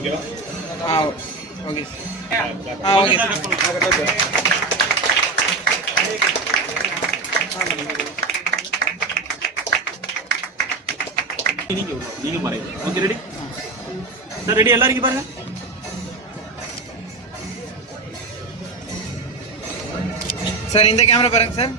Okay okay நீங்க பாருங்க. Okay ready sir, ready எல்லாரும் பாருங்க. சார் இந்த கேமரா பாருங்க சார்.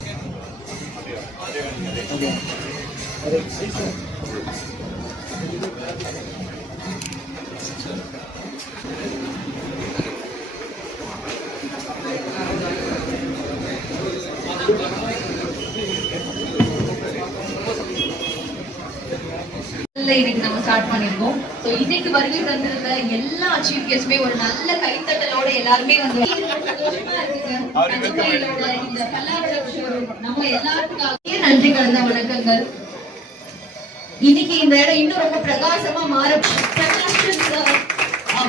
இன்னைக்கு நம்ம ஸ்டார்ட் பண்ணிருக்கோம். சோ இன்னைக்கு வருகை தந்திருந்த எல்லா சீஃப் கெஸ்ட்மே ஒரு நல்ல கைத்தட்டலோட எல்லாருமே வந்து சந்தோஷமா இருக்குங்க. இந்த நம்ம எல்லாருக்காக நன்றி கலந்த வணக்கங்கள். இன்னைக்கு இந்த இடம் இன்னும் ரொம்ப பிரகாசமா மாற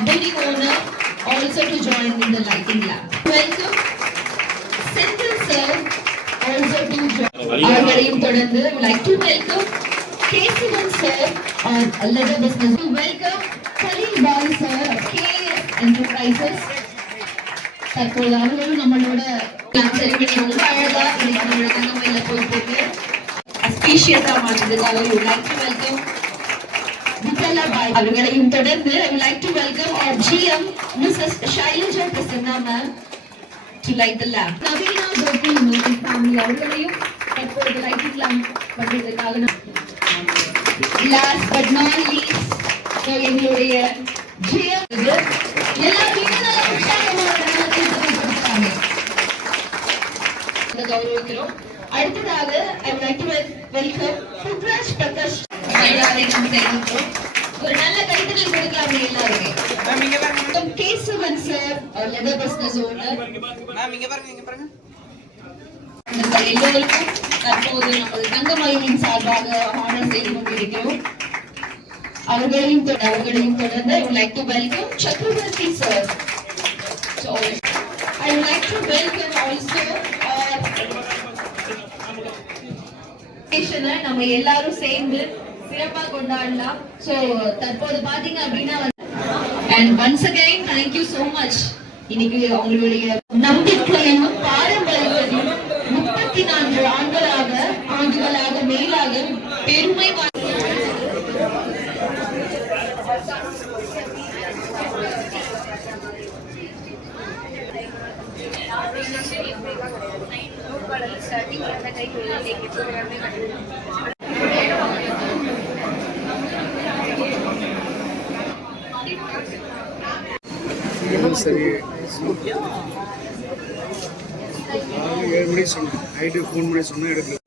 building owner also to join in the lighting lab. Welcome Central sir also to join. அவர்களையும் தொடர்ந்து like to welcome Kesavan sir or leather business. To welcome Khalil Bhai sir of KS Enterprises. தற்போது அவர்களும் நம்மளோட class celebrate ரொம்ப அழகா இன்னைக்கு நம்மளோட தங்கமயில போயிட்டு இருக்கு. அஸ்பீஷியஸா மாறியதுக்காக I would like to welcome Vitala Bhai. அவர்களையும் தொடர்ந்து I would like to welcome our GM Mrs. Shailaja Prasanna ma'am to light the lamp. Navina Gopi Music family அவர்களையும் தற்போது லைட்டிங் lamp பண்றதுக்காக last but not least எங்களுடைய GM எல்லாரும் நல்ல உற்சாகமான நடந்துட்டாங்க. கௌரவிக்கிறோம். அடுத்ததாக I would like to welcome Putraj Prakash. ஒரு நல்ல கைத்தட்டல் கொடுக்கலாம் எல்லாருமே. மேம் இங்க பாருங்க. Kesavan sir or leather business owner. Ma'am இங்க பாருங்க. எல்லோருக்கும் தற்போது நமது தங்கமயிலின் சார்பாக ஆர்டர் செய்து கொண்டிருக்கிறோம். அவர்களையும் தொடர்ந்து I would like to welcome Chakravarti sir. So I would like to welcome also நம்ம எல்லாரும் சேர்ந்து சிறப்பா கொண்டாடலாம். சோ தற்போது பாத்தீங்க அப்படின்னா and once again thank you so much. இன்னைக்கு அவங்களுடைய நம்பிக்கையும் பாரம்பரியத்தையும் 34 ஆண்டுகளாக மேலாக பெருமை சரி 7 மணிக்கு சொன்னேன். நைட்டு ஃபோன் பண்ணி சொன்னேன் எடுக்கல.